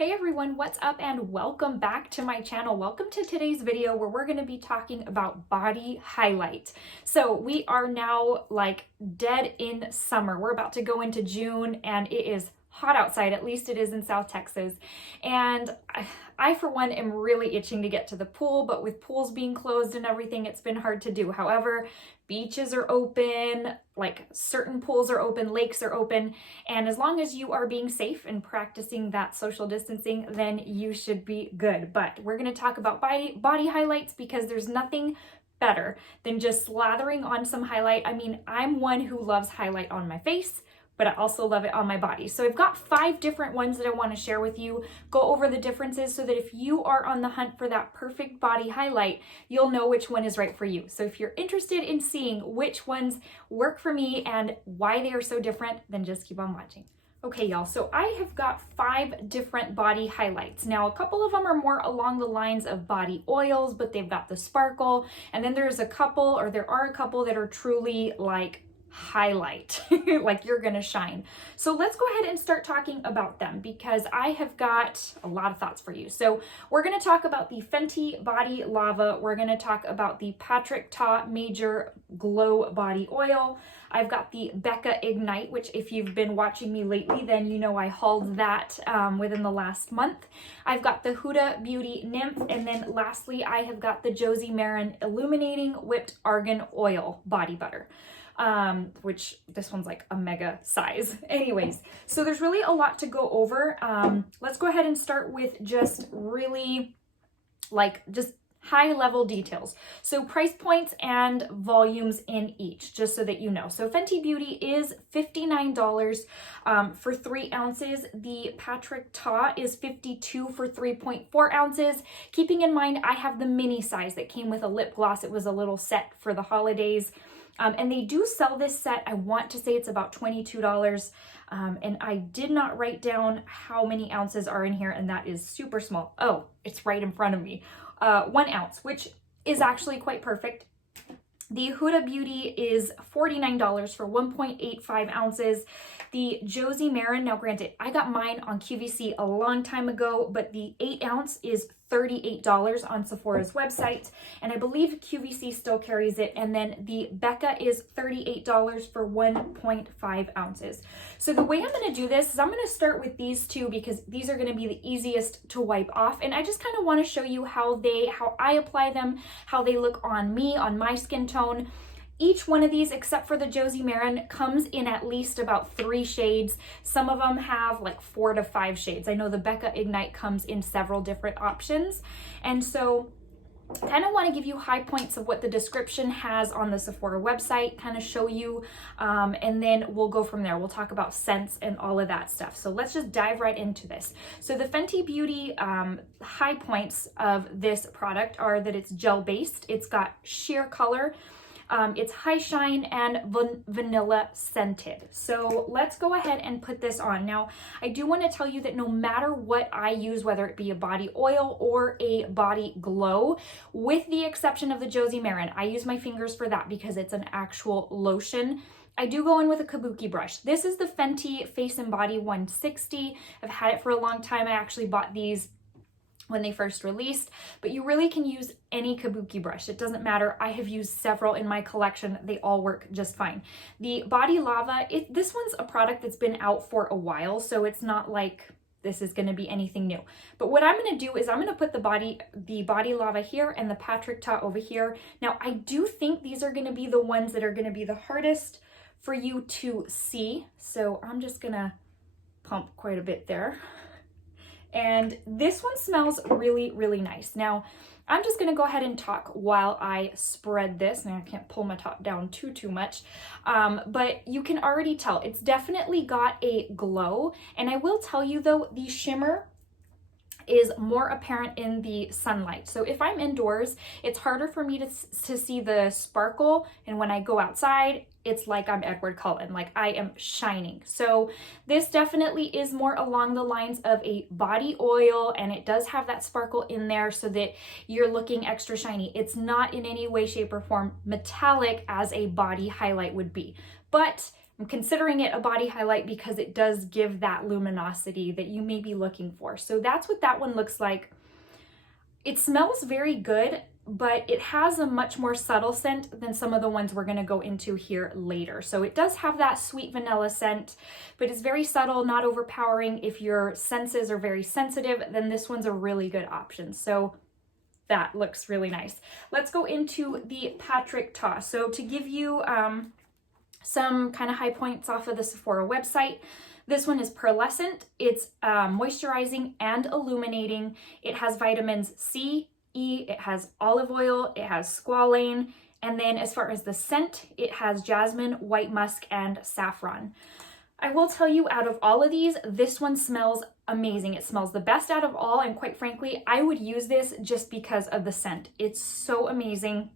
Hey everyone, what's up and welcome back to my channel. Welcome to today's video where we're going to be talking about body highlight. So we are now like dead in summer. We're about to go into June and it is hot outside, at least it is in South Texas. And I for one am really itching to get to the pool, but with pools being closed and everything, it's been hard to do. However, beaches are open, like certain pools are open, lakes are open, and as long as you are being safe and practicing that social distancing, then you should be good. But we're going to talk about body highlights because there's nothing better than just slathering on some highlight. I mean, I'm one who loves highlight on my face, but I also love it on my body. So I've got 5 different ones that I want to share with you, go over the differences so that if you are on the hunt for that perfect body highlight, you'll know which one is right for you. So if you're interested in seeing which ones work for me and why they are so different, then just keep on watching. Okay, y'all, so I have got 5 different body highlights. Now, a couple of them are more along the lines of body oils, but they've got the sparkle. And then there are a couple that are truly like highlight, like you're gonna shine. So let's go ahead and start talking about them because I have got a lot of thoughts for you. So we're gonna talk about the Fenty Body Lava. We're gonna talk about the Patrick Ta Major Glow Body Oil. I've got the Becca Ignite, which if you've been watching me lately, then you know I hauled that within the last month. I've got the Huda Nymph, and then lastly, I have got the Josie Maran Illuminating Whipped Argan Oil Body Butter. Which this one's like a mega size. Anyways, so there's really a lot to go over. Let's go ahead and start with just really just high level details. So price points and volumes in each, just so that you know. So Fenty Beauty is $59 for 3 ounces. The Patrick Ta is $52 for 3.4 ounces. Keeping in mind, I have the mini size that came with a lip gloss. It was a little set for the holidays. And they do sell this set. I want to say it's about $22. And I did not write down how many ounces are in here, and that is super small. Oh, it's right in front of me. 1 ounce, which is actually quite perfect. The Huda Beauty is $49 for 1.85 ounces. The Josie Maran, now granted, I got mine on QVC a long time ago, but the 8 ounce is $38 on Sephora's website, and I believe QVC still carries it. And then the Becca is $38 for 1.5 ounces. So the way I'm going to do this is I'm going to start with these 2 because these are going to be the easiest to wipe off, and I just kind of want to show you how I apply them, how they look on me, on my skin tone. Each one of these, except for the Josie Maran, comes in at least about 3 shades. Some of them have like 4 to 5 shades. I know the Becca Ignite comes in several different options. And so I kind of want to give you high points of what the description has on the Sephora website, kind of show you, and then we'll go from there. We'll talk about scents and all of that stuff. So let's just dive right into this. So the Fenty Beauty high points of this product are that it's gel-based, it's got sheer color, it's high shine and vanilla scented. So let's go ahead and put this on. Now, I do want to tell you that no matter what I use, whether it be a body oil or a body glow, with the exception of the Josie Maran, I use my fingers for that because it's an actual lotion. I do go in with a kabuki brush. This is the Fenty Face and Body 160. I've had it for a long time. I actually bought these when they first released, but you really can use any kabuki brush. It doesn't matter. I have used several in my collection. They all work just fine. The Body Lava, this one's a product that's been out for a while, so it's not like this is going to be anything new. But what I'm going to do is I'm going to put the Body Lava here and the Patrick Ta over here. Now, I do think these are going to be the ones that are going to be the hardest for you to see. So I'm just going to pump quite a bit there. And this one smells really, really nice. Now, I'm just gonna go ahead and talk while I spread this. Now, I can't pull my top down too much, but you can already tell it's definitely got a glow. And I will tell you though, the shimmer is more apparent in the sunlight. So if I'm indoors, it's harder for me to see the sparkle. And when I go outside, it's like I'm Edward Cullen, like I am shining. So this definitely is more along the lines of a body oil, and it does have that sparkle in there so that you're looking extra shiny. It's not in any way, shape, or form metallic as a body highlight would be. But I'm considering it a body highlight because it does give that luminosity that you may be looking for. So that's what that one looks like. It smells very good, but it has a much more subtle scent than some of the ones we're gonna go into here later. So it does have that sweet vanilla scent, but it's very subtle, not overpowering. If your senses are very sensitive, then this one's a really good option. So that looks really nice. Let's go into the Patrick Ta. So to give you some kind of high points off of the Sephora website, this one is Pearlescent. It's moisturizing and illuminating. It has vitamins C, E, it has olive oil, it has squalane, and then as far as the scent, it has jasmine, white musk, and saffron. I will tell you, out of all of these, this one smells amazing. It smells the best out of all, and quite frankly, I would use this just because of the scent. It's so amazing.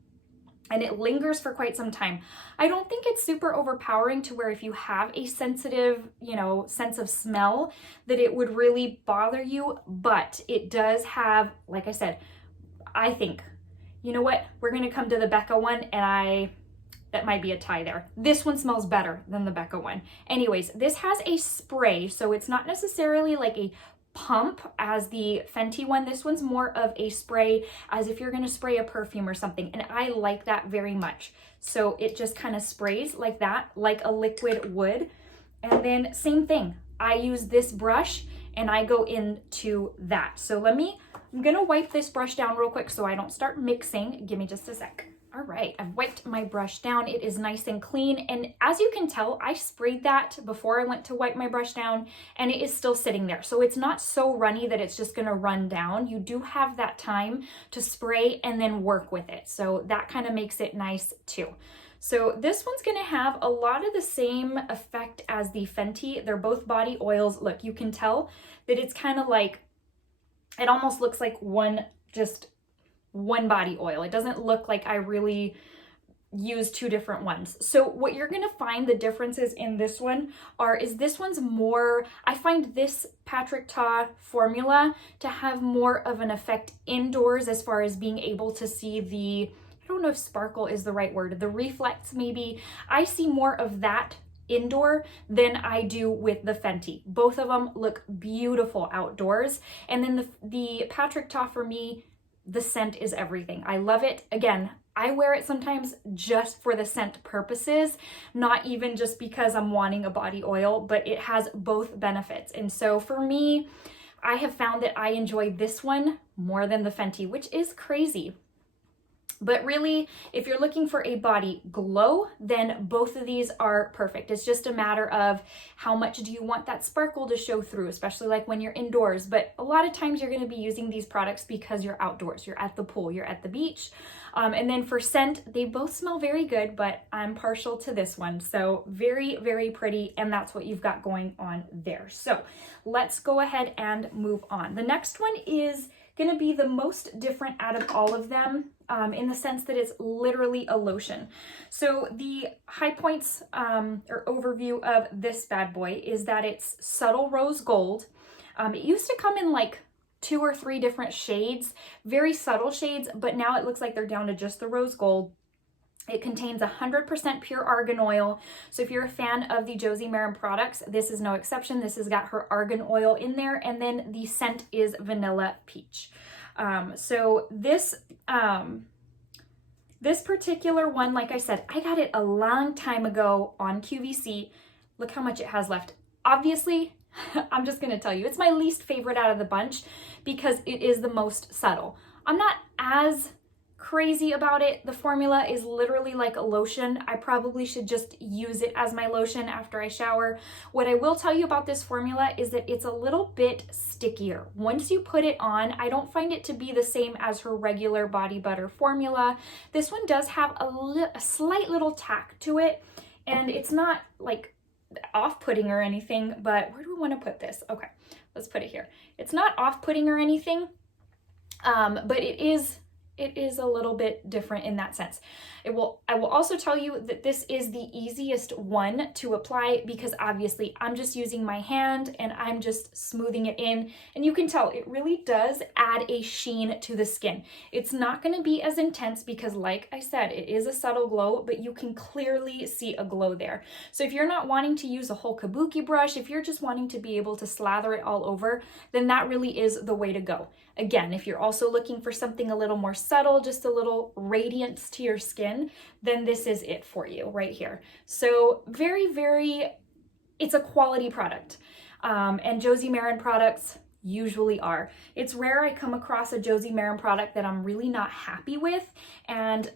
And it lingers for quite some time. I don't think it's super overpowering to where if you have a sensitive, sense of smell, that it would really bother you, but it does have, like I said, I think, you know what, we're gonna come to the Becca one, and that might be a tie there. This one smells better than the Becca one. Anyways, this has a spray, so it's not necessarily like a pump as the Fenty one. This one's more of a spray, as if you're going to spray a perfume or something, and I like that very much. So it just kind of sprays like that, like a liquid would. And then same thing, I use this brush and I go into that. So I'm gonna wipe this brush down real quick so I don't start mixing. Give me just a sec. All right, I've wiped my brush down. It is nice and clean. And as you can tell, I sprayed that before I went to wipe my brush down, and it is still sitting there. So it's not so runny that it's just gonna run down. You do have that time to spray and then work with it. So that kind of makes it nice too. So this one's gonna have a lot of the same effect as the Fenty. They're both body oils. Look, you can tell that it's kind of like, it almost looks like one body oil. It doesn't look like I really use two different ones. So what you're gonna find the differences in this one is this one's more, I find this Patrick Ta formula to have more of an effect indoors as far as being able to see the, I don't know if sparkle is the right word, the reflex maybe. I see more of that indoor than I do with the Fenty. Both of them look beautiful outdoors. And then the Patrick Ta, for me, the scent is everything. I love it. Again, I wear it sometimes just for the scent purposes, not even just because I'm wanting a body oil, but it has both benefits. And so for me, I have found that I enjoy this one more than the Fenty, which is crazy. But really, if you're looking for a body glow, then both of these are perfect. It's just a matter of how much do you want that sparkle to show through, especially like when you're indoors. But a lot of times you're going to be using these products because you're outdoors, you're at the pool, you're at the beach. And then for scent, they both smell very good, but I'm partial to this one. So very, very pretty. And that's what you've got going on there. So let's go ahead and move on. The next one is going to be the most different out of all of them, in the sense that it's literally a lotion. So the high points or overview of this bad boy is that it's subtle rose gold. It used to come in like 2 or 3 different shades, very subtle shades, but now it looks like they're down to just the rose gold. It contains 100% pure argan oil. So if you're a fan of the Josie Maran products, this is no exception. This has got her argan oil in there. And then the scent is vanilla peach. So this particular one, like I said, I got it a long time ago on QVC. Look how much it has left. Obviously, I'm just going to tell you, it's my least favorite out of the bunch because it is the most subtle. I'm not as crazy about it. The formula is literally like a lotion. I probably should just use it as my lotion after I shower. What I will tell you about this formula is that it's a little bit stickier. Once you put it on, I don't find it to be the same as her regular body butter formula. This one does have a slight little tack to it, and it's not like off-putting or anything, but where do we want to put this? Okay, let's put it here. It's not off-putting or anything, but it is it is a little bit different in that sense. I will also tell you that this is the easiest one to apply because obviously I'm just using my hand and I'm just smoothing it in, and you can tell it really does add a sheen to the skin. It's not going to be as intense because, like I said, it is a subtle glow, but you can clearly see a glow there. So if you're not wanting to use a whole kabuki brush, if you're just wanting to be able to slather it all over, then that really is the way to go. Again, if you're also looking for something a little more subtle, just a little radiance to your skin, then this is it for you right here. So very, very, it's a quality product. And Josie Maran products usually are. It's rare I come across a Josie Maran product that I'm really not happy with, and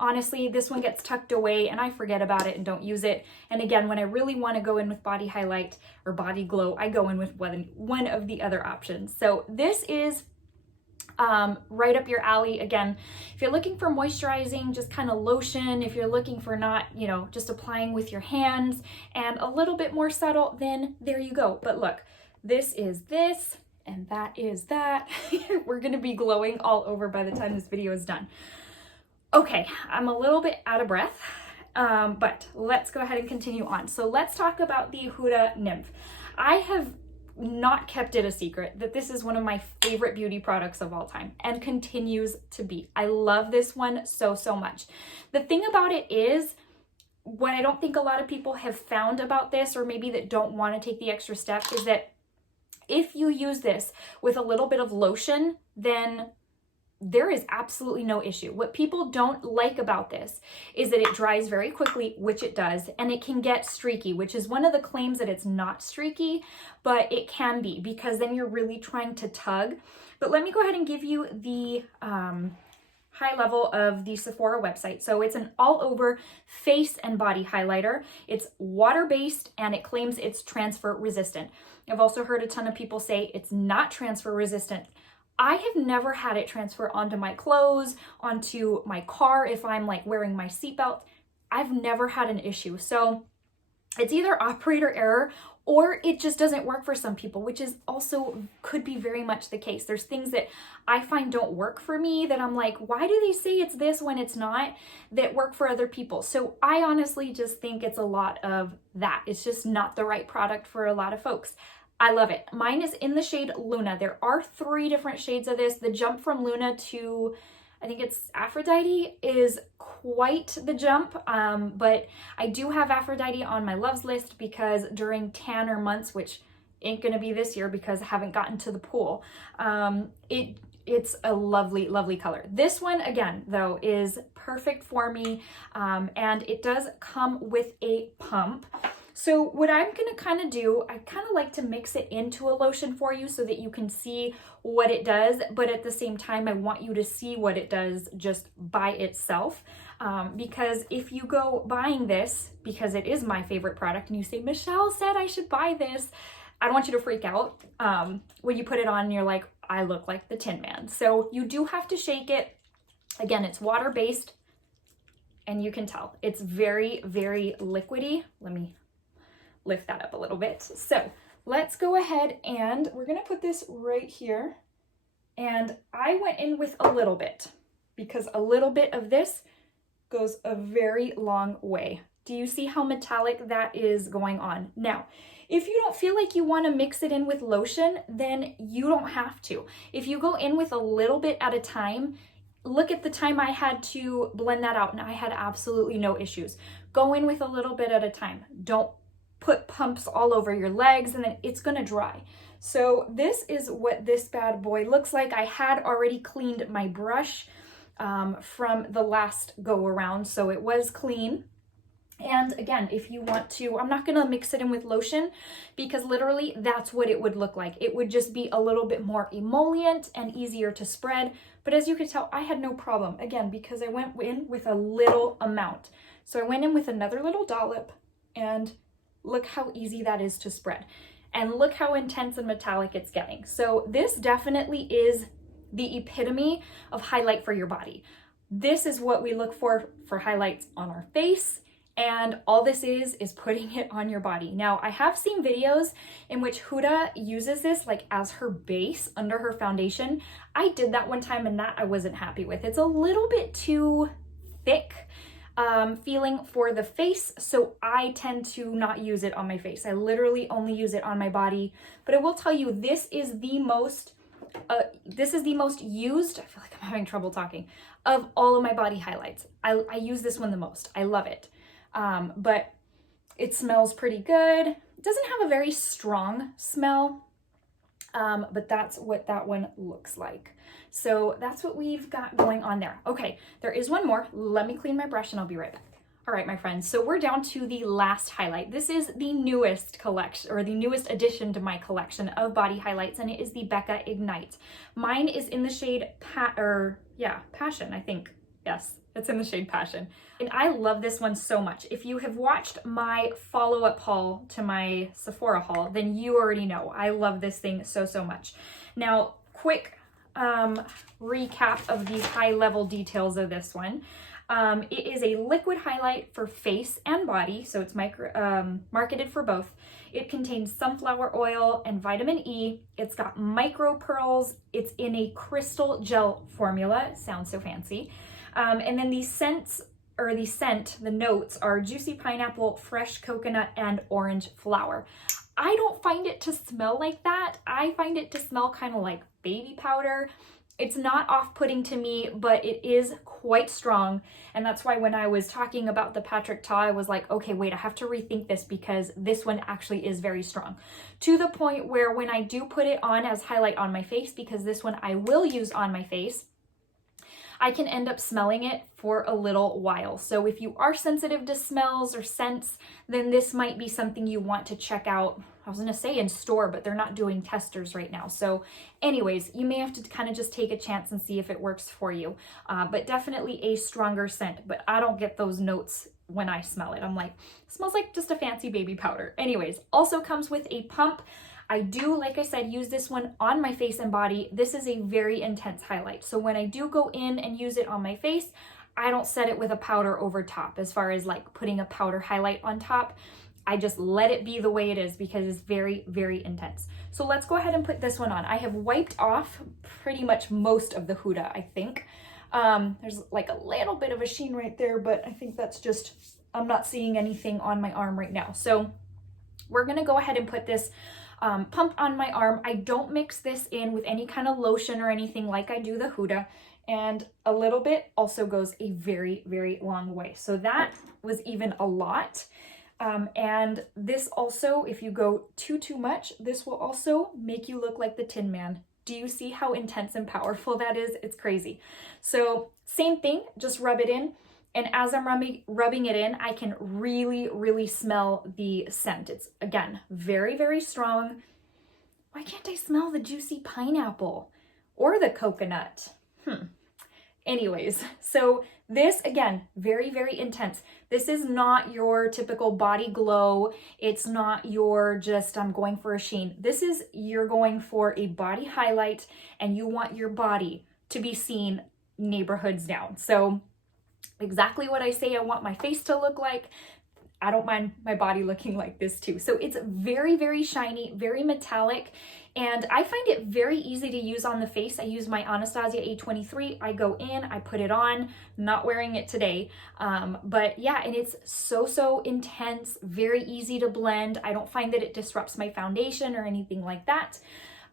honestly, this one gets tucked away and I forget about it and don't use it. And again, when I really want to go in with body highlight or body glow, I go in with one of the other options. So this is right up your alley. Again, if you're looking for moisturizing, just kind of lotion, if you're looking for not, you know, just applying with your hands and a little bit more subtle, then there you go. But look, this is this and that is that. We're going to be glowing all over by the time this video is done. Okay, I'm a little bit out of breath, but let's go ahead and continue on. So let's talk about the Huda Nymph. I have not kept it a secret that this is one of my favorite beauty products of all time and continues to be. I love this one so, so much. The thing about it is, what I don't think a lot of people have found about this, or maybe that don't want to take the extra step, is that if you use this with a little bit of lotion, then there is absolutely no issue. What people don't like about this is that it dries very quickly, which it does, and it can get streaky, which is one of the claims that it's not streaky, but it can be because then you're really trying to tug. But let me go ahead and give you the high level of the Sephora website. So it's an all over face and body highlighter. It's water-based and it claims it's transfer resistant. I've also heard a ton of people say it's not transfer resistant. I have never had it transfer onto my clothes, onto my car if I'm like wearing my seatbelt. I've never had an issue. So it's either operator error or it just doesn't work for some people, which is also could be very much the case. There's things that I find don't work for me that I'm like, why do they say it's this when it's not, that work for other people? So I honestly just think it's a lot of that. It's just not the right product for a lot of folks. I love it. Mine is in the shade Luna. There are 3 different shades of this. The jump from Luna to, I think it's Aphrodite, is quite the jump, but I do have Aphrodite on my loves list because during tanner months, which ain't gonna be this year because I haven't gotten to the pool, it's a lovely, lovely color. This one, again, though, is perfect for me, and it does come with a pump. So what I'm going to kind of do, I kind of like to mix it into a lotion for you so that you can see what it does, but at the same time, I want you to see what it does just by itself. Because if you go buying this, because it is my favorite product, and you say, Michelle said I should buy this, I don't want you to freak out when you put it on and you're like, I look like the Tin Man. So you do have to shake it. Again, it's water-based, and you can tell it's very, very liquidy. Let me lift that up a little bit. So let's go ahead and we're gonna put this right here. And I went in with a little bit because a little bit of this goes a very long way. Do you see how metallic that is going on? Now, if you don't feel like you want to mix it in with lotion, then you don't have to. If you go in with a little bit at a time, look at the time I had to blend that out and I had absolutely no issues. Go in with a little bit at a time. Don't put pumps all over your legs and then it's gonna dry. So this is what this bad boy looks like. I had already cleaned my brush from the last go around, so it was clean. And again, if you want to, I'm not gonna mix it in with lotion because literally that's what it would look like. It would just be a little bit more emollient and easier to spread. But as you can tell, I had no problem, again, because I went in with a little amount. So I went in with another little dollop and look how easy that is to spread. And look how intense and metallic it's getting. So this definitely is the epitome of highlight for your body. This is what we look for highlights on our face And all this is putting it on your body. Now, I have seen videos in which Huda uses this like as her base under her foundation. I did that one time and that I wasn't happy with. It's a little bit too thick feeling for the face, so I tend to not use it on my face. I literally only use it on my body. But I will tell you, this is the most used, I feel like I'm having trouble talking, of all of my body highlights. I use this one the most. I love it. But it smells pretty good. It doesn't have a very strong smell, but that's what that one looks like. So that's what we've got going on there. Okay, there is one more. Let me clean my brush and I'll be right back. All right, my friends, so we're down to the last highlight. This is the newest collection, or the newest addition to my collection of body highlights, and it is the Becca Ignite. Mine is in the shade Passion, I think. Yes, it's in the shade Passion. And I love this one so much. If you have watched my follow-up haul to my Sephora haul, then you already know I love this thing so, so much. Now, quick recap of the high-level details of this one. It is a liquid highlight for face and body, so it's marketed for both. It contains sunflower oil and vitamin E. It's got micro pearls. It's in a crystal gel formula. Sounds so fancy. And then the notes are juicy pineapple, fresh coconut, and orange flower. I don't find it to smell like that. I find it to smell kind of like baby powder. It's not off-putting to me, but it is quite strong. And that's why when I was talking about the Patrick Ta, I was like, okay, wait, I have to rethink this because this one actually is very strong. To the point where when I do put it on as highlight on my face, because this one I will use on my face, I can end up smelling it for a little while. So if you are sensitive to smells or scents, then this might be something you want to check out. I was gonna say in store, but they're not doing testers right now. So anyways, you may have to kind of just take a chance and see if it works for you. But definitely a stronger scent, but I don't get those notes when I smell it. I'm like, it smells like just a fancy baby powder. Anyways, also comes with a pump. I do, like I said, use this one on my face and body. This is a very intense highlight. So when I do go in and use it on my face, I don't set it with a powder over top as far as like putting a powder highlight on top. I just let it be the way it is because it's very, very intense. So let's go ahead and put this one on. I have wiped off pretty much most of the Huda, I think. There's like a little bit of a sheen right there, but I think that's just, I'm not seeing anything on my arm right now. So we're gonna go ahead and put this pump on my arm. I don't mix this in with any kind of lotion or anything like I do the Huda, and a little bit also goes a very, very long way. So that was even a lot. And this also, if you go too much, this will also make you look like the Tin Man. Do you see how intense and powerful that is? It's crazy. So same thing, just rub it in. And as I'm rubbing it in, I can really, really smell the scent. It's, again, very, very strong. Why can't I smell the juicy pineapple or the coconut? Anyways, so this, again, very, very intense. This is not your typical body glow. It's not your just, I'm going for a sheen. This is, you're going for a body highlight and you want your body to be seen neighborhoods down. So exactly what I say I want my face to look like. I don't mind my body looking like this too. So it's very, very shiny, very metallic, and I find it very easy to use on the face. I use my Anastasia A23. I go in, I put it on, not wearing it today. But yeah, and it's so intense, very easy to blend. I don't find that it disrupts my foundation or anything like that.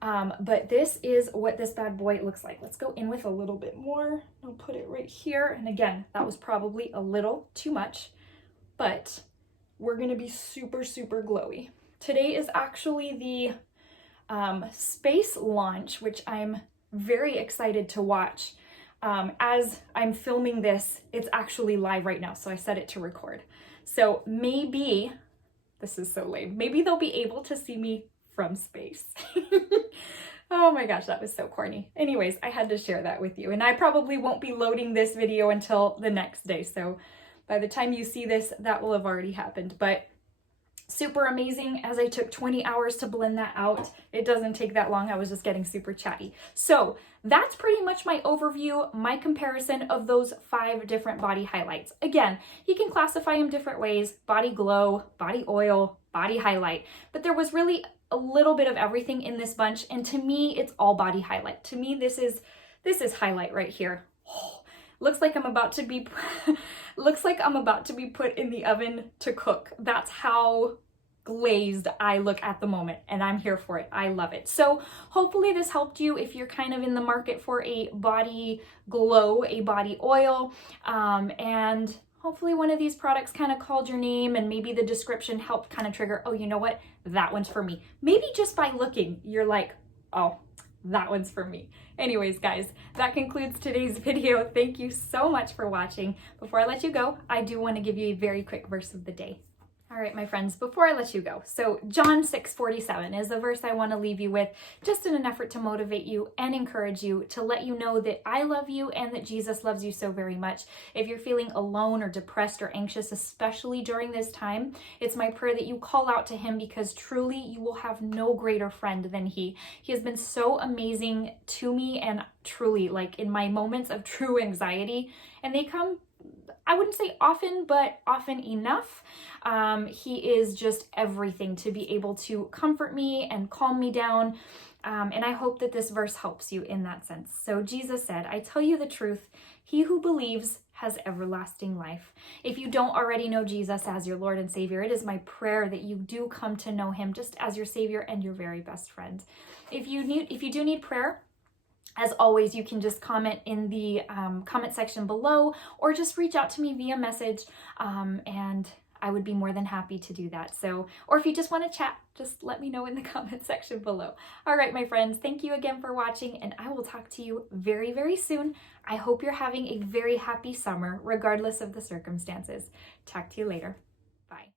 But this is what this bad boy looks like. Let's go in with a little bit more. I'll put it right here. And again, that was probably a little too much, but we're gonna be super glowy. Today is actually the space launch, which I'm very excited to watch. As I'm filming this, it's actually live right now, so I set it to record. So maybe, this is so lame, maybe they'll be able to see me from space. Oh my gosh, that was so corny. Anyways, I had to share that with you, and I probably won't be loading this video until the next day, so by the time you see this, that will have already happened. But super amazing, as I took 20 hours to blend that out. It doesn't take that long. I was just getting super chatty. So that's pretty much my overview, my comparison of those 5 different body highlights. Again, you can classify them different ways: body glow, body oil, body highlight, but there was really a little bit of everything in this bunch. And to me, it's all body highlight. To me, this is highlight right here. Oh, looks like I'm about to be looks like I'm about to be put in the oven to cook. That's how glazed I look at the moment, and I'm here for it. I love it. So hopefully this helped you if you're kind of in the market for a body glow, a body oil, and hopefully one of these products kind of called your name, and maybe the description helped kind of trigger, oh, you know what, that one's for me. Maybe just by looking, you're like, oh, that one's for me. Anyways, guys, that concludes today's video. Thank you so much for watching. Before I let you go, I do want to give you a very quick verse of the day. All right, my friends, before I let you go, so John 6:47 is the verse I want to leave you with, just in an effort to motivate you and encourage you, to let you know that I love you and that Jesus loves you so very much. If you're feeling alone or depressed or anxious, especially during this time, it's my prayer that you call out to him, because truly you will have no greater friend than he. He has been so amazing to me, and truly, like in my moments of true anxiety, and they come, I wouldn't say often, but often enough. He is just everything to be able to comfort me and calm me down. And I hope that this verse helps you in that sense. So Jesus said, I tell you the truth, he who believes has everlasting life. If you don't already know Jesus as your Lord and Savior, it is my prayer that you do come to know him just as your Savior and your very best friend. If you do need prayer, as always, you can just comment in the comment section below, or just reach out to me via message, and I would be more than happy to do that. So, or if you just want to chat, just let me know in the comment section below. All right, my friends, thank you again for watching, and I will talk to you very, very soon. I hope you're having a very happy summer, regardless of the circumstances. Talk to you later. Bye.